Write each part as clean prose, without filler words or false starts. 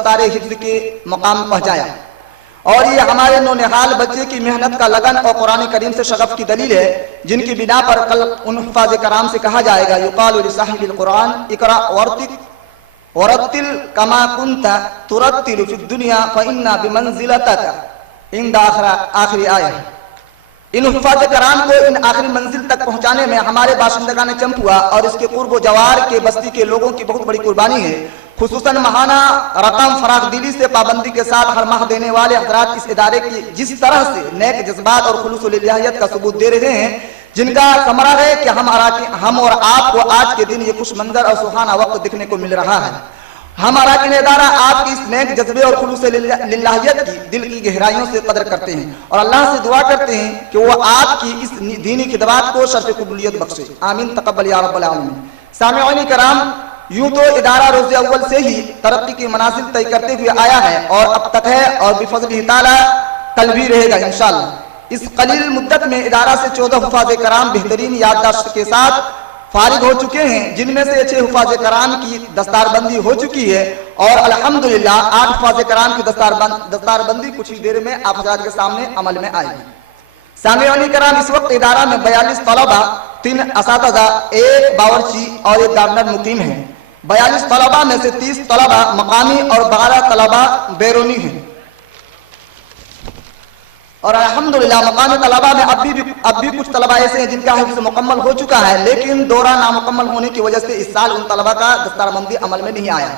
دستار حفظ کے مقام پہنچایا، اور یہ ہمارے نونہال بچے کی محنت کا لگن اور قرآن کریم سے شغف کی دلیل ہے، جن کی بنا پر کل ان حفاظ کرام سے کہا جائے گا یقال لصاحب القرآن اقرأ ورتل کما کنت ترتل فی الدنیا فإنا بمنزلتک عند آخری آیہ۔ ان حفاظ کرام کو ان آخری منزل تک پہنچانے میں ہمارے باشندگان چمپوا اور اس کے قرب و جوار کے بستی کے لوگوں کی بہت بڑی قربانی ہے، خصوصاً ماہانہ رقم فراخ دلی سے پابندی کے ساتھ ہر ماہ دینے والے حضرات اس ادارے کی جس طرح سے نیک جذبات اور خلوص للہیت کا ثبوت دے رہے ہیں، جن کا ثمرہ ہے کہ ہم اور آپ کو آج کے دن یہ خوش منظر اور سہانا وقت دیکھنے کو مل رہا ہے۔ ہم اراکین ادارہ آپ کی اس نیک جذبے اور خلوص للہیت کی دل کی گہرائیوں سے قدر کرتے ہیں اور اللہ سے دعا کرتے ہیں کہ وہ آپ کی اس دینی خدمات کو شرف قبولیت بخشے، آمین تقبل یا رب العالمین۔ سامعین کرام، یوں تو ادارہ روز اول سے ہی ترقی کی منازل طے کرتے ہوئے آیا ہے اور اب تک ہے اور بفضل تعالی کل بھی رہے گا انشاءاللہ۔ اس قلیل مدت میں ادارہ سے 14 حفاظ کرام بہترین یادداشت کے ساتھ فارغ ہو چکے ہیں، جن میں سے 6 حفاظ کرام کی دستار بندی ہو چکی ہے اور الحمدللہ 8 حفاظ کرام کی دستار بندی کچھ ہی دیر میں آپ حضرات کے سامنے عمل میں آئے گی۔ سامعین کرام، اس وقت ادارہ میں 42 طلبہ، 3 اساتذہ، 1 باورچی اور 1 گارڈنر مقیم ہیں۔ 42 طلبہ میں سے 30 طلبہ مقامی اور 12 طلبہ بیرونی ہیں، اور الحمدللہ مقامی طلبہ میں اب بھی کچھ طلبہ ایسے ہیں جن کا حفظ مکمل ہو چکا ہے، لیکن دورہ نامکمل ہونے کی وجہ سے اس سال ان طلبہ کا دستار بندی عمل میں نہیں آیا۔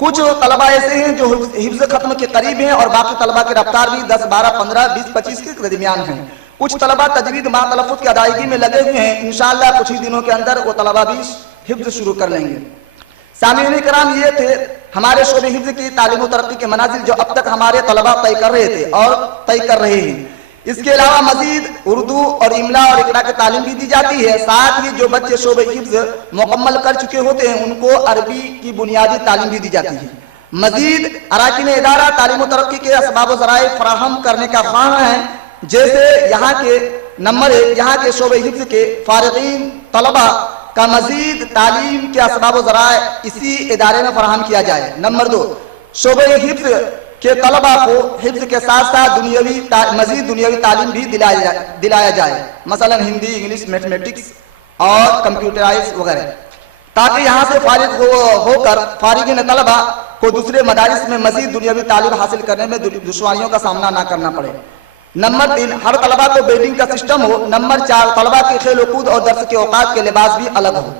کچھ طلبہ ایسے ہیں جو حفظ ختم کے قریب ہیں اور باقی طلبہ کی رفتار بھی 10، 12، 15، 20، 25 کے درمیان ہیں۔ کچھ طلبہ تجوید ما تلفظ کی ادائیگی میں لگے ہوئے ہیں، انشاءاللہ کچھ ہی دنوں کے اندر وہ طلبہ بھی حفظ شروع کر لیں گے۔ سامعین کرام، یہ تھے ہمارے شعبہ حفظ کی تعلیم و ترقی کے منازل جو اب تک ہمارے طلبہ طے کر رہے تھے اور طے کر رہے ہیں۔ اس کے علاوہ مزید اردو اور املا اور اقراء کی تعلیم بھی دی جاتی ہے، ساتھ ہی جو بچے شعبہ حفظ مکمل کر چکے ہوتے ہیں ان کو عربی کی بنیادی تعلیم بھی دی جاتی ہے۔ مزید اراکین ادارہ تعلیم و ترقی کے اسباب و ذرائع فراہم کرنے کا خواہاں ہیں، جیسے یہاں کے نمبر 1 یہاں کے شعبہ حفظ کے فارغین طلبہ کا مزید تعلیم کے اسباب و ذرائع اسی ادارے میں فراہم کیا جائے۔ نمبر 2 شعبہ حفظ کے طلبہ کو حفظ کے ساتھ ساتھ مزید دنیاوی تعلیم بھی دلایا جائے، مثلا ہندی، انگلش، میتھمیٹکس اور کمپیوٹرائز وغیرہ، تاکہ یہاں سے فارغ ہو کر فارغین طلبہ کو دوسرے مدارس میں مزید دنیاوی تعلیم حاصل کرنے میں دشواریوں کا سامنا نہ کرنا پڑے۔ نمبر 3 ہر طلبہ کو بیڈنگ کا سسٹم ہو۔ نمبر 4 طلبہ کے کھیل و کود اور درس کے اوقات کے لباس بھی الگ ہو۔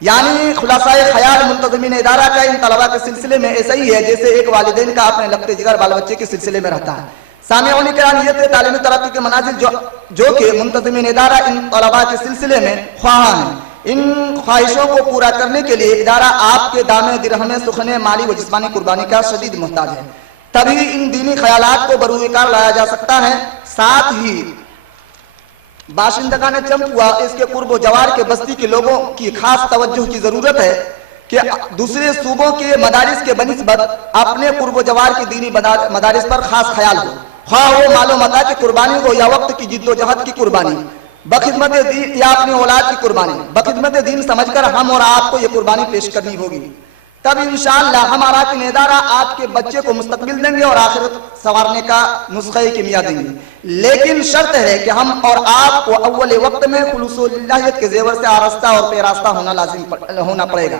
یعنی خلاصۂ خیال منتظمین ادارہ کا ان طلبہ کے سلسلے میں ایسا ہی ہے جیسے ایک والدین کا اپنے لگتے جگر بال بچے کے سلسلے میں رہتا ہے۔ سامعین کرام، یہ تھے تعلیمی ترقی کے منازل جو کہ منتظمین ادارہ ان طلبہ کے سلسلے میں خواہاں ہیں۔ ان خواہشوں کو پورا کرنے کے لیے ادارہ آپ کے دامے درہمے سخنے مالی و جسمانی قربانی کا شدید محتاج ہے، تبھی ان دینی خیالات کو بروئے کار لایا جا سکتا ہے۔ ساتھ ہی باشندگان چمپوا اس کے قرب و جوار کے بستی کے لوگوں کی خاص توجہ کی ضرورت ہے کہ دوسرے صوبوں کے مدارس کے بنسبت اپنے قرب و جوار کی دینی مدارس پر خاص خیال ہو، خواہ وہ مال و متاع کی قربانی ہو یا وقت کی جد و جہد کی قربانی، بخدمت دین یا اپنی اولاد کی قربانی، بخدمت دین سمجھ کر ہم اور آپ کو یہ قربانی پیش کرنی ہوگی، تب انشاءاللہ ہم اراکین ادارہ آپ کے بچے کو مستقبل دیں گے اور آخرت سنوارنے کا نسخہ کیمیا دیں گے۔ لیکن شرط ہے کہ ہم اور آپ کو اول وقت میں خلوص و للہیت کے زیور سے آراستہ اور پیراستہ ہونا پڑے گا،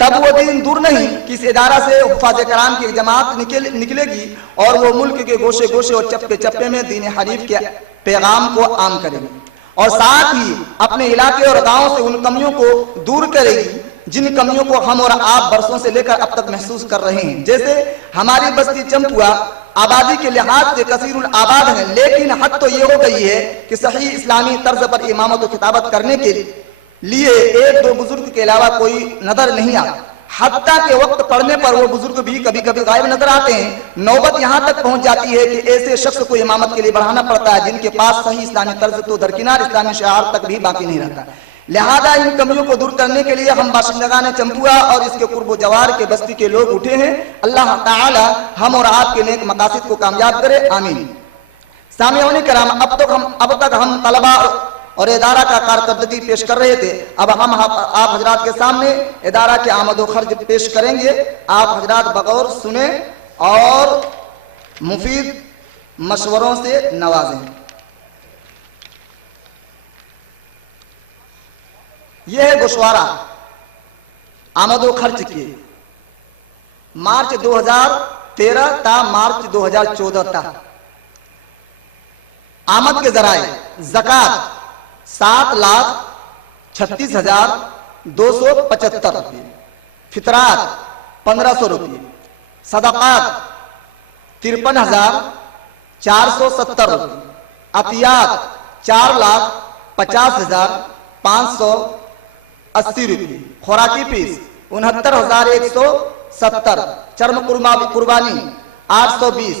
تب وہ دین دور نہیں کہ اس ادارہ سے حفاظ کرام کی جماعت نکلے گی اور وہ ملک کے گوشے گوشے اور چپے چپے میں دین حنیف کے پیغام کو عام کرے گی اور ساتھ ہی اپنے علاقے اور گاؤں سے ان کمیوں کو دور کرے گی جن کمیوں کو ہم اور آپ برسوں سے لے کر اب تک محسوس کر رہے ہیں۔ جیسے ہماری بستی چمپوا آبادی کے لحاظ سے کثیر الآباد ہے، لیکن حد تو یہ ہو گئی ہے کہ صحیح اسلامی طرز پر امامت و خطابت کرنے کے لیے 1-2 بزرگ کے علاوہ کوئی نظر نہیں آتا، حتیٰ کہ وقت پڑھنے پر وہ بزرگ بھی کبھی کبھی غائب نظر آتے ہیں۔ نوبت یہاں تک پہنچ جاتی ہے کہ ایسے شخص کو امامت کے لیے بڑھانا پڑتا ہے جن کے پاس صحیح اسلامی طرز تو درکنار اسلامی شعار تک بھی باقی نہیں رہتا۔ لہذا ان کمیوں کو دور کرنے کے لیے ہم باشندگان چمپوا اور اس کے قرب و جوار کے بستی کے لوگ اٹھے ہیں۔ اللہ تعالی ہم اور آپ کے نیک مقاصد کو کامیاب کرے، آمین۔ سامعین کرام، اب تک ہم طلبہ اور ادارہ کا کارکردگی پیش کر رہے تھے، اب ہم آپ حضرات کے سامنے ادارہ کے آمد و خرچ پیش کریں گے۔ آپ حضرات بغور سنیں اور مفید مشوروں سے نوازیں۔ یہ ہے گوشوارہ آمد و خرچ کی مارچ 2013 تا مارچ 2014 تک۔ آمد کے ذرائع: زکوٰۃ 7,36,275 روپے، فطرات 1,500 روپے، صدقات 53,470 روپے، عطیات 4,50,580 روپے، خوراکی فیس 69,170، چرم قربانی 820،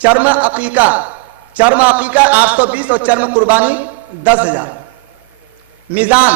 چرم عقیقہ 820 اور چرم قربانی 10,000۔ میزان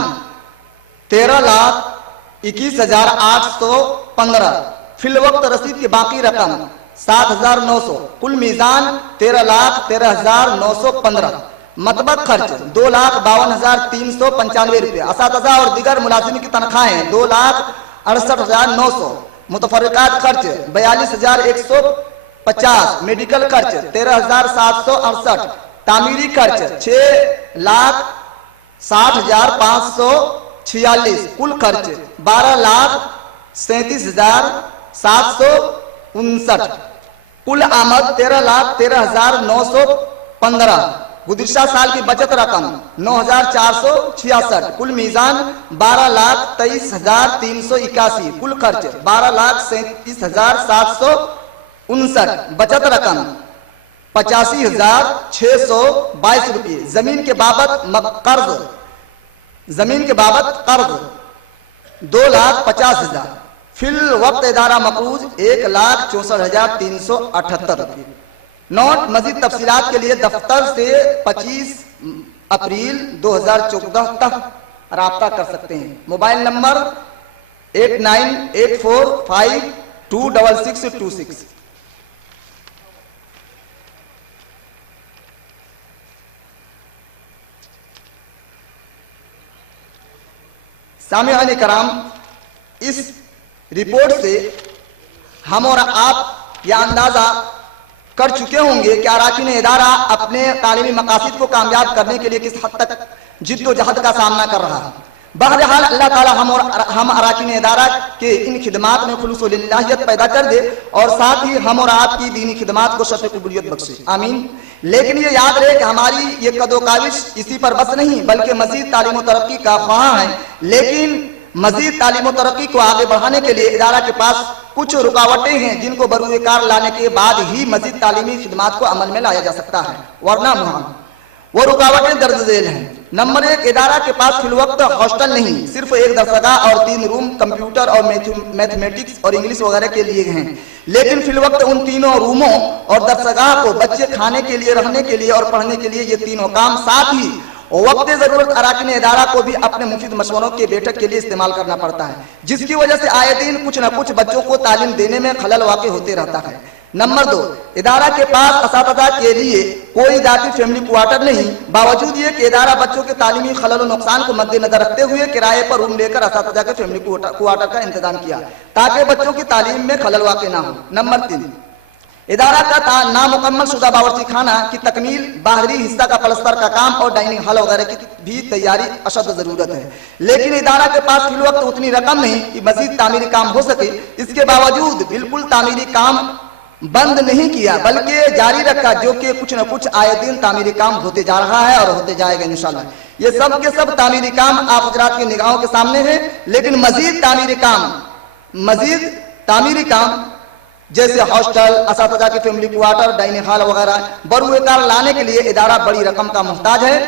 13,21,815، فی الوقت رسید کی باقی رقم 7,900، کل میزان 13,13,915۔ مطبخ خرچ 2,52,395 روپے، اساتذہ اور دیگر ملازمین کی تنخواہیں 2,68,900، متفرقات خرچ 42,150، میڈیکل خرچ 13,768، تعمیری خرچ 6,60,546، کل خرچ 12,37,759، کل آمد 13,13,915۔ گزشتہ سال کی بچت رقم 9,466، کل میزان 12,23,381، کل خرچ 12,37,759، بچت رقم 85,622 روپے۔ زمین کے بابت قرض 2,50,000، فی الوقت ادارہ مقروض 1,64,378 روپے۔ نوٹ: مزید تفصیلات کے لیے دفتر سے 25 اپریل 2014 تک رابطہ کر سکتے ہیں۔ Mobile number 8984526626۔ سامعین کرام، اس رپورٹ سے ہم اور آپ یہ اندازہ کر چکے ہوں گے کہ اراکین ادارہ اپنے تعلیمی مقاصد کو کامیاب کرنے کے لیے کس حد تک جد و جہد کا سامنا کر رہا ہے۔ بہرحال اللہ تعالی ہم اراکین ادارہ کے ان خدمات میں خلوص و للہیت پیدا کر دے اور ساتھ ہی ہم اور آپ کی دینی خدمات کو شرف قبولیت بخشے، آمین۔ لیکن یہ یاد رہے کہ ہماری یہ قد و کاوش اسی پر بس نہیں بلکہ مزید تعلیم و ترقی کا خواہاں ہے، لیکن مزید تعلیم و ترقی کو آگے بڑھانے کے لیے ادارہ کے پاس کچھ رکاوٹیں ہیں جن کو بروئے کار لانے کے بعد ہی مزید تعلیمی خدمات کو عمل میں لایا جا سکتا ہے، ورنہ وہ رکاوٹیں درج ذیل ہیں۔ نمبر 1، ادارہ کے پاس فی الوقت ہاسٹل نہیں، صرف ایک درسگاہ اور 3 روم کمپیوٹر اور میتھمیٹکس اور انگلش وغیرہ کے لیے ہیں، لیکن فی الوقت ان تینوں روموں اور درسگاہ کو بچے کھانے کے لیے، رہنے کے لیے اور پڑھنے کے لیے یہ تینوں کام ساتھ ہی وقت ضرورت اراکین ادارہ کو بھی اپنے مفید مشوروں کے بیٹھک کے لیے استعمال کرنا پڑتا ہے، جس کی وجہ سے آئے دن کچھ نہ کچھ بچوں کو تعلیم دینے میں خلل واقع ہوتے رہتا ہے۔ نمبر 2، ادارہ کے پاس اساتذہ کے لیے کوئی ذاتی فیملی کوارٹر نہیں، باوجود یہ کہ ادارہ بچوں کے تعلیمی خلل و نقصان کو مد نظر رکھتے ہوئے کرائے پر روم لے کر اساتذہ کے فیملی کوارٹر کا انتظام کیا تاکہ بچوں کی تعلیم میں خلل واقع نہ ہو۔ نمبر 3، ادارہ کا نامکمل شدہ باورچی خانہ کی تکمیل، باہری حصہ کا پلستر کا کام اور ڈائننگ ہال وغیرہ کی بھی تیاری اشد ضرورت ہے، لیکن ادارہ کے پاس فی الوقت اتنی رقم نہیں کہ مزید تعمیری کام ہو سکے۔ اس کے باوجود بالکل تعمیری کام بند نہیں کیا بلکہ جاری رکھا، جو کہ کچھ نہ کچھ آئے دن تعمیری کام ہوتے جا رہا ہے اور ہوتے جائے گا انشاءاللہ۔ یہ سب کے سب تعمیری کام آپ حضرات کی نگاہوں کے سامنے ہے، لیکن مزید تعمیری کام جیسے ہاسٹل، اساتذہ کی فیملی کوارٹر، ڈائننگ ہال وغیرہ بروئے کار لانے کے لیے ادارہ بڑی رقم کا محتاج ہے۔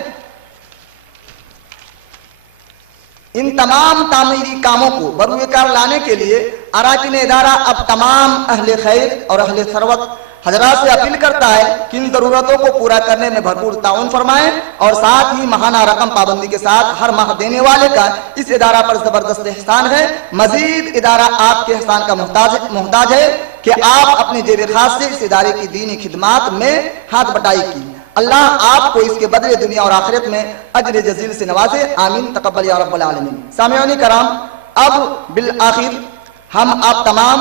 ان تمام تعمیری کاموں کو بروئے کار لانے کے لیے اراکین ادارہ اب تمام اہل خیر اور اہل ثروت حضرات سے اپیل کرتا ہے کہ ان ضرورتوں کو پورا کرنے میں بھرپور تعاون فرمائیں اور ساتھ ہی ماہانہ رقم پابندی کے ساتھ ہر ماہ دینے والے کا اس ادارہ پر زبردست احسان ہے۔ مزید ادارہ آپ کے احسان کا محتاج ہے کہ آپ اپنے جیب خاص سے اس ادارے کی دینی خدمات میں ہاتھ بٹائی کی۔ اللہ آپ کو اس کے بدلے دنیا اور آخرت میں اجر جزیل سے نوازے، آمین، تقبل یا رب العالمین۔ سامعین کرام، اب بالآخر ہم آپ تمام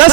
10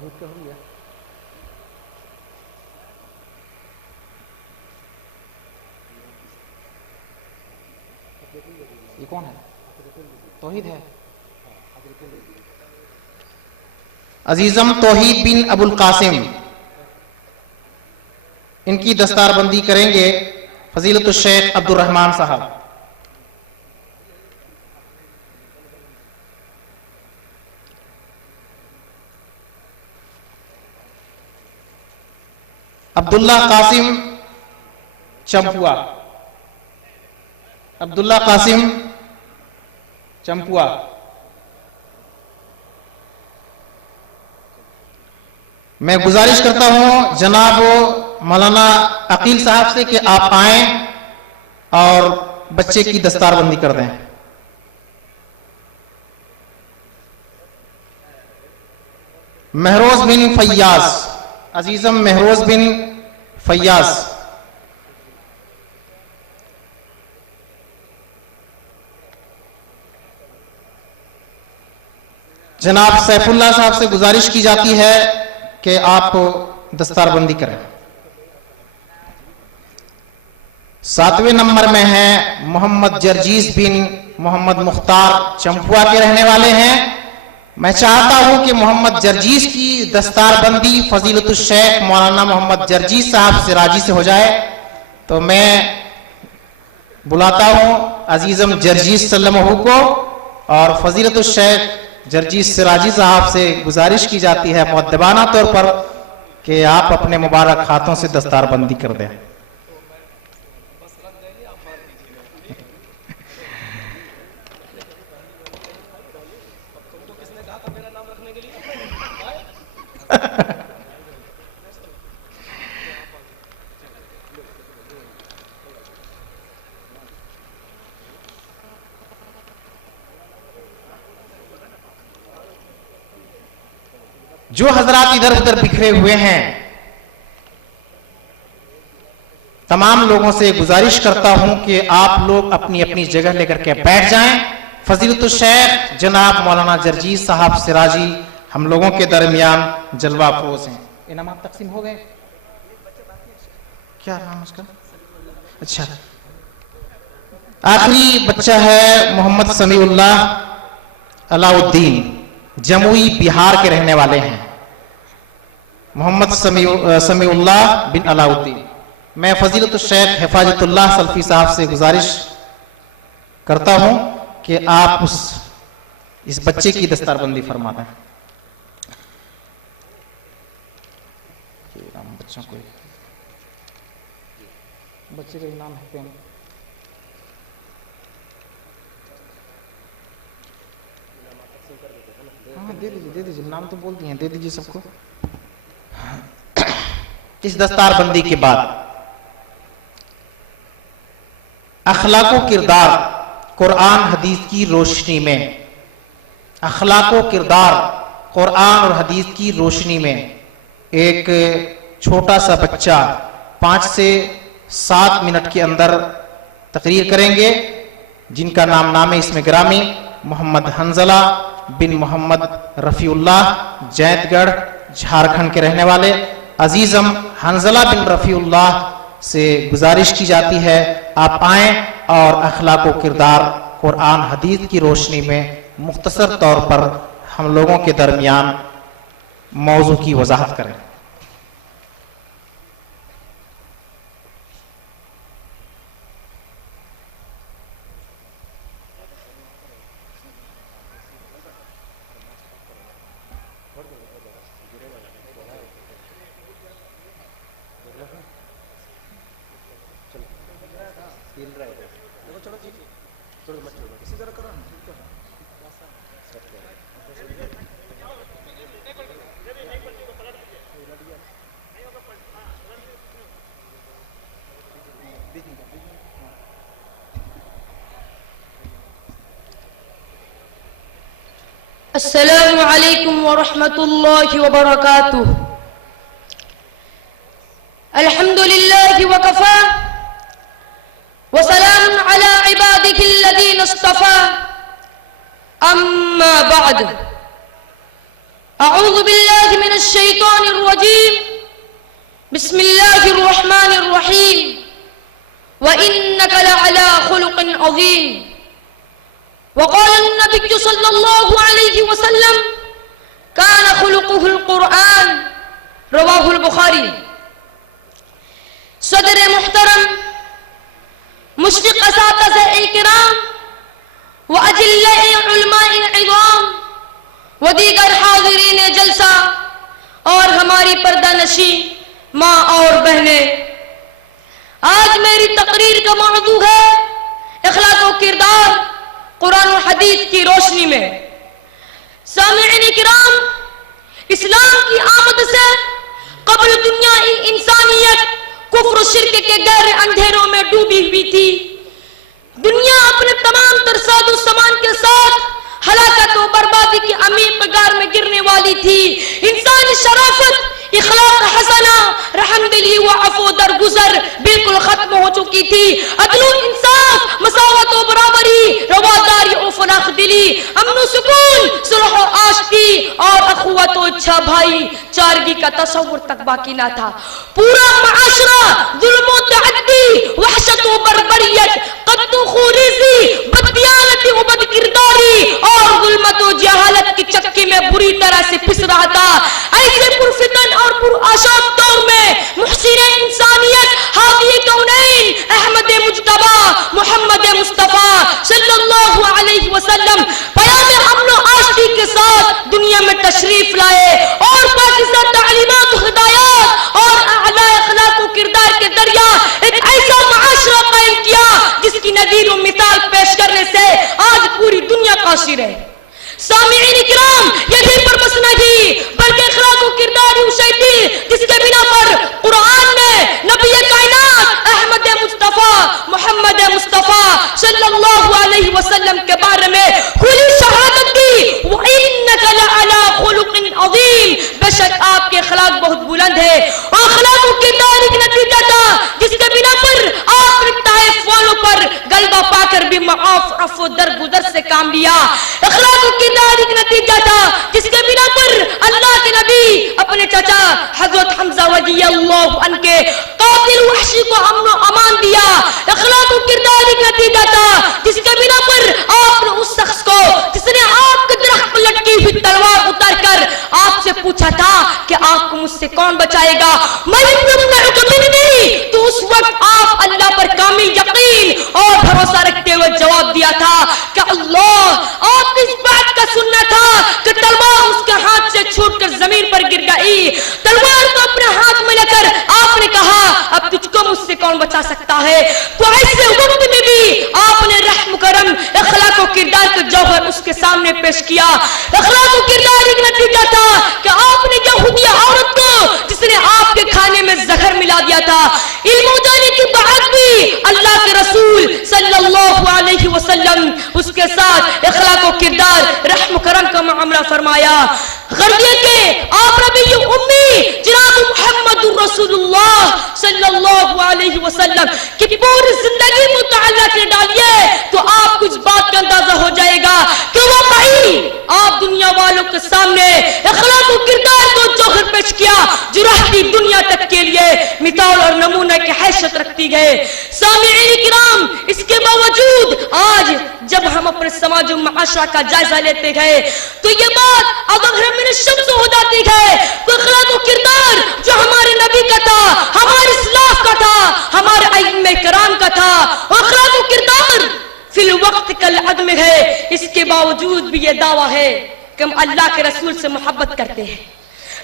توحید کا ہو گیا. یہ کون ہے؟ توحید ہے. عزیزم توحید بن ابو القاسم ان کی دستار بندی کریں گے فضیلت الشیخ عبد الرحمن صاحب. عبداللہ قاسم چمپوا. عبداللہ قاسم چمپوا. میں گزارش کرتا ہوں جناب مولانا عقیل صاحب سے کہ آپ آئیں اور بچے کی دستار بندی کر دیں. مہروز بن فیاض. عزیزم مہروز بن فیاض. جناب سیف اللہ صاحب سے گزارش کی جاتی ہے کہ آپ دستار بندی کریں. 7ویں نمبر میں ہیں محمد جرجیز بن محمد مختار چمپوا کے رہنے والے ہیں. میں چاہتا ہوں کہ محمد جرجیز کی دستار بندی فضیلت الشیخ مولانا محمد جرجیز صاحب سراجی سے ہو جائے. تو میں بلاتا ہوں عزیزم جرجیز سلمہ کو، اور فضیلت الشیخ جرجیز سراجی صاحب سے گزارش کی جاتی ہے مؤدبانہ طور پر کہ آپ اپنے مبارک ہاتھوں سے دستار بندی کر دیں. جو حضرات ادھر ادھر بکھرے ہوئے ہیں تمام لوگوں سے گزارش کرتا ہوں کہ آپ لوگ اپنی اپنی جگہ لے کر کے بیٹھ جائیں. فضیلت الشیخ جناب مولانا جرجیز صاحب سراجی ہم لوگوں کے درمیان جلوہ افروز ہیں. انعامات تقسیم ہو گئے؟ کیا نام اس کا؟ اچھا، آخری بچہ ہے محمد سمیع اللہ علاء الدین، جموئی بہار کے رہنے والے ہیں. محمد سمیع اللہ بن علاء الدین. میں فضیلت الشیخ حفاظت اللہ سلفی صاحب سے گزارش کرتا ہوں کہ آپ اس بچے کی دستار بندی فرما دیں. بچوں کو بچے کا نام ہے ہاں دے دیجیے نام تو بول دیے، دے دیجیے سب کو. اس دستار بندی کے بعد اخلاق و کردار قرآن حدیث کی روشنی میں، اخلاق و کردار قرآن اور حدیث کی روشنی میں ایک چھوٹا سا بچہ 5 سے 7 منٹ کے اندر تقریر کریں گے، جن کا نام اسم گرامی محمد حنظلہ بن محمد رفیع اللہ، جیت گڑھ جھارکھنڈ کے رہنے والے. عزیزم حنظلہ بن رفیع اللہ سے گزارش کی جاتی ہے آپ آئیں اور اخلاق و کردار قرآن حدیث کی روشنی میں مختصر طور پر ہم لوگوں کے درمیان موضوع کی وضاحت کریں. السلام علیکم ورحمۃ اللہ وبرکاتہ. الحمد للہ وکفا وسلام علی عبادہ الذین اصطفى. اما بعد، أعوذ بالله من الشيطان الرجيم بسم الله الرحمن الرحيم وإنك لعلى خلق عظيم وقال النبي صلى الله عليه وسلم كان خلقه القرآن رواه البخاري. صدر محترم، مشفق اساتذہ کرام و اجلۂ علماء عظام و دیگر حاضرین جلسہ اور ہماری پردہ نشین ماں اور بہنیں، آج میری تقریر کا موضوع ہے اخلاق و کردار قرآن و حدیث کی روشنی میں. سامعین کرام، اسلام کی آمد سے قبل دنیا انسانیت کفر و شرک کے گہرے اندھیروں میں ڈوبی ہوئی تھی. دنیا اپنے تمام تر ساز و سامان کے ساتھ ہلاکت و بربادی کی عمیق غار میں گرنے والی تھی. انسانی شرافت، اخلاق حسنہ، رحم دلی و عفو درگزر بالکل ختم ہو چکی تھی. عدل و انصاف، مساوات و برابری، رواداری و فلاح دلی، امن و سکون، صلح و آشتی اور اخوت و اچھا بھائی چارگی کا تصور تک باقی نہ تھا. پورا معاشرہ ظلم و تعدی، وحشت و بربریت، قتل و خوریزی، بددیانتی و بدکرداری اور ظلمت و جہالت کی چکی میں بری طرح سے پس رہا تھا. ایسے پرفتن اور پرآشام دور میں محسن انسانیت حاوی کونین احمد مجتبی محمد مصطفیٰ صلی اللہ علیہ وسلم پیام امن و آشتی کے ساتھ دنیا میں تشریف لائے اور پاکستان تعلیمات و ہدایات اور اعلی اخلاق و کردار کے ذریعہ ایک ایسا معاشرہ قائم کیا جس کی نظیر و مثال پیش کرنے سے آج پوری دنیا قاصر ہے. سامعین کرام، یہی پر بس نہیں بلکہ اخلاق و کردار شے تھی جس کے بنا پر قرآن نے نبی کائنات احمد مصطفیٰ محمد مصطفیٰ صلی اللہ علیہ وسلم کے بارے میں کھلی شہادت دی وَإِنَّكَ لَعَلَى خُلُقٍ عَظِيمٍ، بے شک آپ کے اخلاق بہت بلند ہے. اور اخلاق و کردار ایک نتیجہ تھا جس کے بنا پر آپ نے طائف والوں پر غلبہ پا کر بھی معاف عفو درگزر سے کام لیا. اخلاق و کردار ایک نتیجہ تھا جس کے بنا پر اللہ کے نبی اپنے چچا حضرت حمزہ رضی اللہ عنہ کے قاتل وحشی کو امن و امان دیا. اخلاق و کردار ایک نتیجہ تھا جس کے بنا پر آپ نے اس شخص کو جس نے آپ کے درخت پر لٹکی ہوئی تلوار اتار کر آپ سے پوچھا تھا کہ آپ کو مجھ سے کون بچائے گا، میں تو اس وقت آپ اللہ پر کامل یقین اور بھروسہ رکھتے ہوئے جواب دیا تھا کہ اللہ. آپ کو اس بات کا سننا تھا کہ تلوار اس کے ہاتھ سے چھوٹ کر زمین پر گر گئی. تلوار کو اپنے ہاتھ میں لے کر آپ نے کہا اب تجھ کو مجھ سے کون بچا سکتا ہے. تو ایسے وقت میں بھی آپ نے رحم کرم اخلاق و کردار کا جوہر اس کے سامنے پیش کیا. اخلاق و کردار ایک نتیجہ تھا کہ آپ نے یہودی عورت کو جس نے آپ کے کھانے میں زہر ملا دیا تھا، علم ہو جانے کے بعد بھی اللہ کے رسول صلی اللہ علیہ وسلم اس کے ساتھ اخلاق و کردار رحم کرم کا معاملہ فرمایا. غرضیہ کے آپ نبی امی جناب محمد رسول اللہ صلی اللہ علیہ وسلم کی پوری زندگی مطالعہ سے ڈالیے تو آپ کو اس بات کا اندازہ ہو جائے گا کہ واقعی آپ دنیا والوں کے سامنے اخلاق و کردار کو جوہر پیش کیا جو رہتی دنیا تک کے لیے مثال اور نمونہ کی حیثیت رکھتی ہے. سامعین کرام، اس کے باوجود آج جب ہم اپنے سماج و معاشرہ کا جائزہ لیتے ہیں تو یہ بات اگر من الشمس ہو جاتی ہے تو اخلاق و کردار جو ہمارے نبی کا تھا، ہمارے اسلاف کا تھا، ہمارے ائمہ کرام کا تھا، اخلاق و کردار فی الوقت کالعدم ہے. اس کے باوجود بھی یہ دعویٰ ہے کہ ہم اللہ کے رسول سے محبت کرتے ہیں،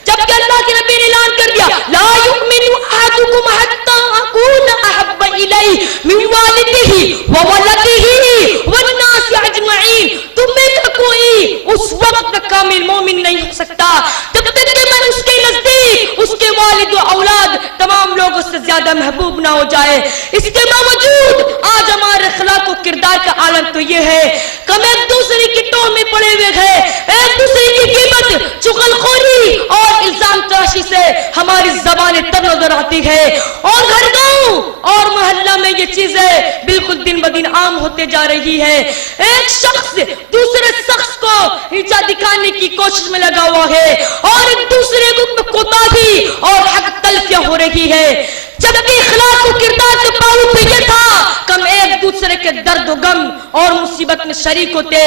جبکہ اللہ کے نبی نے اعلان کر دیا لا یؤمن احدکم حتی اکون احب الیہ من والدہ وولدہ والناس اجمعین. تم میں سے کوئی اس وقت تک کامل مومن نہیں ہو سکتا جب تک کہ میں اس کے نزدیک اس کے والد و اولاد تمام لوگوں سے زیادہ محبوب نہ ہو جائے. اس کے باوجود آج ہمارے اخلاق و کردار کا عالم تو یہ ہے کہ ہم ایک دوسرے کی ٹوہ میں پڑے ہوئے ہیں، ایک دوسرے کی غیبت، چغلخوری اور الزام تراشی سے ہماری زبانیں تر نظر آتی ہے اور گھر گاؤں گاؤں اور محلہ میں یہ چیزیں بالکل دن بدن عام ہوتے جا رہی ہے. ایک شخص دوسرے شخص کو نیچا دکھانے کی کوشش میں لگا ہوا ہے اور ایک دوسرے کو کوتاہی اور حق تلفیاں ہو رہی ہے. جبکہ اخلاق و کردار کے پاؤں پہ یہ تھا کہ ہم ایک دوسرے کے درد و غم اور مصیبت میں شریک ہوتے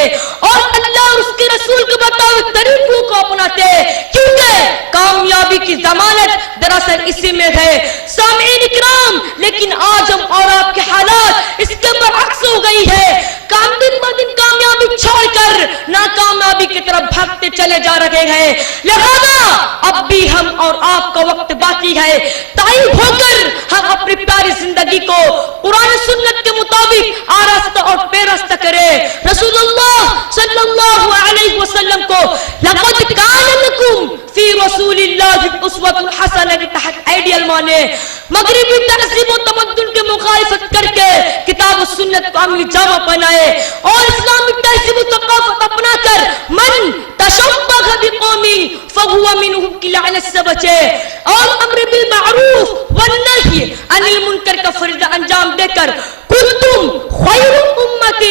اور اللہ اور اس کے رسول کے بتائے طریقوں کو اپناتے, کیونکہ کامیابی کی ضمانت دراصل اسی میں ہے. سامعین اکرام, لیکن آج ہم اور آپ کے حالات اس کے برعکس ہو گئی ہے. کام دن ب دن کامیابی چھوڑ کر ناکامیابی کی طرف بھاگتے چلے جا رہے ہیں. لہذا اب بھی ہم اور آپ کا وقت باقی ہے. تائب ہو کر ہم اپنی پیاری زندگی کو قرآن سنت کے مطابق آراستہ اور پیراستہ کرے. رسول اللہ صلی اللہ علیہ وسلم کو لقد کان لکم فی رسول اللہ اسوۃ حسنہ کے تحت آئیڈیل مانے, مغربی تہذیب و تمدن کے مخالفت کر کے کتاب و سنت کو عملی جامہ پہنائے اور اسلامی تہذیب و ثقافت اپنا کر من تشبہ بقوم فہو منہم کی لعنت سے بچے اور امر بالمعروف والنہی عن المنکر کا فریضہ انجام دے کر کنتم خیر امت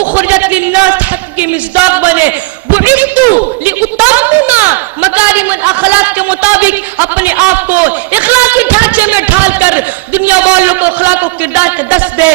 اخرجت للناس حق کی مصداق بنے. بعثت لاتمم مکارم الاخلاق کے مطابق اپنے آپ کو اخلاقی ڈھانچے میں ڈھال کر دنیا والوں کو اخلاق و کردار کا درس دے,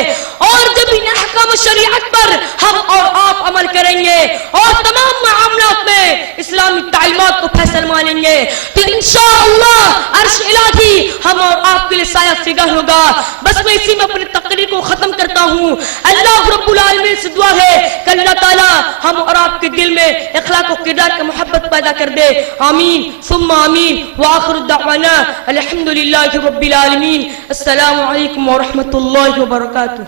اور جب ان احکام شریعت پر ہم اور آپ عمل کریں گے اور تمام معاملات میں اسلامی تعلیمات کو فیصل مانیں گے تو انشاءاللہ عرش الہی ہم اور آپ کے لیے سایہ فگن ہوگا. بس میں اسی میں اپنی تقریر کو ختم کرتا ہوں. اللہ رب العالمین سے دعا ہے کہ اللہ تعالی ہم اور آپ کے دل میں اخلاق و کردار کی محبت پیدا کر دے. آمین ثم آمین. وآخر دعوانا الحمدللہ رب العالمین. السلام علیکم ورحمۃ اللہ وبرکاتہ.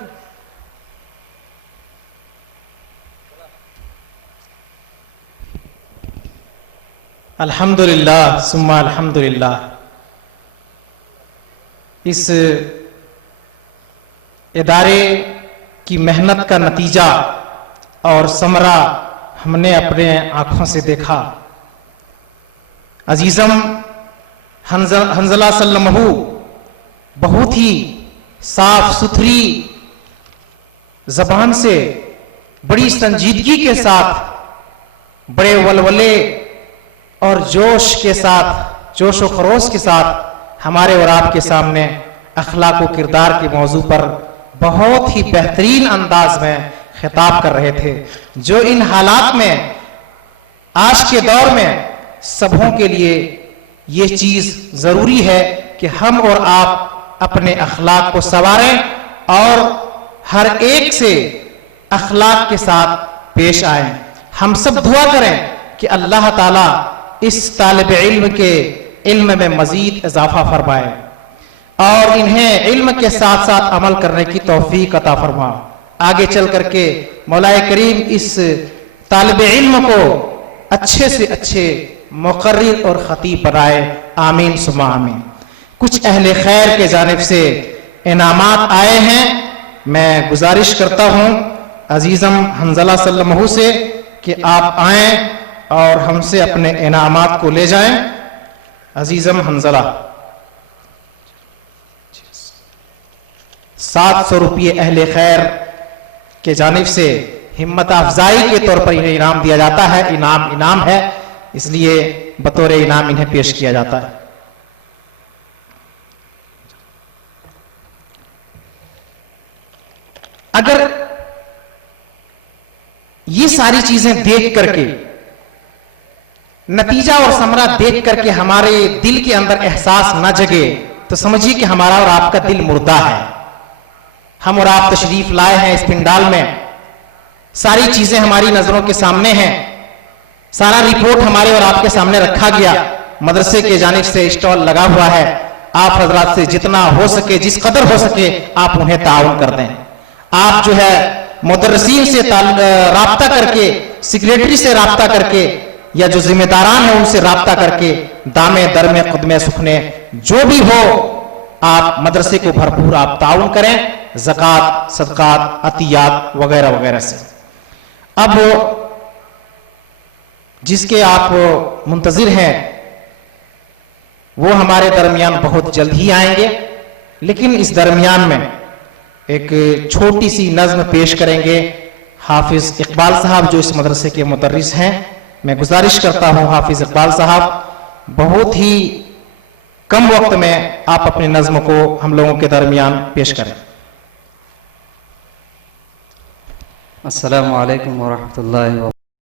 الحمدللہ ثم الحمدللہ. اس ادارے کی محنت کا نتیجہ اور ثمرہ ہم نے اپنے آنکھوں سے دیکھا. عزیزم حنظلہ سلمہ بہت ہی صاف ستھری زبان سے بڑی سنجیدگی کے ساتھ بڑے ولولے اور جوش کے ساتھ جوش و خروش کے ساتھ ہمارے اور آپ کے سامنے اخلاق و کردار کے موضوع پر بہت ہی بہترین انداز میں خطاب کر رہے تھے, جو ان حالات میں آج کے دور میں سبوں کے لیے یہ چیز ضروری ہے کہ ہم اور آپ اپنے اخلاق کو سنواریں اور ہر ایک سے اخلاق کے ساتھ پیش آئیں. ہم سب دعا کریں کہ اللہ تعالیٰ اس طالب علم کے علم میں مزید اضافہ فرمائے اور انہیں علم کے ساتھ ساتھ عمل کرنے کی توفیق عطا فرما. آگے چل کر کے مولا کریم اس طالب علم کو اچھے سے اچھے مقرر اور خطیب بنائے. آمین ثم آمین. کچھ اہل خیر کے جانب سے انعامات آئے ہیں. میں گزارش کرتا ہوں عزیزم حنظلہ سلمہ سے کہ آپ آئیں اور ہم سے اپنے انعامات کو لے جائیں. عزیزم حنظلہ 700 روپے اہل خیر کے جانب سے ہمت افزائی کے طور پر انہیں انعام دیا جاتا ہے. انعام ہے, اس لیے بطور انعام انہیں پیش کیا جاتا ہے. اگر یہ ساری چیزیں دیکھ کر کے نتیجہ اور ثمرہ دیکھ کر کے ہمارے دل کے اندر احساس نہ جگے تو سمجھیے کہ ہمارا اور آپ کا دل مردہ ہے. ہم اور آپ تشریف لائے ہیں اس پنڈال میں, ساری چیزیں ہماری نظروں کے سامنے ہیں, سارا رپورٹ ہمارے اور آپ کے سامنے رکھا گیا. مدرسے کے جانب سے اسٹال لگا ہوا ہے. آپ حضرات سے جتنا ہو سکے, جس قدر ہو سکے آپ انہیں تعاون کر دیں. آپ جو ہے مدرسین سے رابطہ کر کے, سیکریٹری سے رابطہ کر کے, یا جو ذمہ داران ہیں ان سے رابطہ کر کے دامے درمے قدمے سکھنے جو بھی ہو آپ مدرسے کو بھرپور آپ تعاون کریں زکوٰۃ, صدقات, عطیات وغیرہ وغیرہ سے. اب جس کے آپ منتظر ہیں وہ ہمارے درمیان بہت جلد ہی آئیں گے. لیکن اس درمیان میں ایک چھوٹی سی نظم پیش کریں گے حافظ اقبال صاحب جو اس مدرسے کے مدرس ہیں. میں گزارش کرتا ہوں حافظ اقبال صاحب بہت ہی کم وقت میں آپ اپنی نظم کو ہم لوگوں کے درمیان پیش کریں. السلام علیکم ورحمۃ اللہ وبرکاتہ.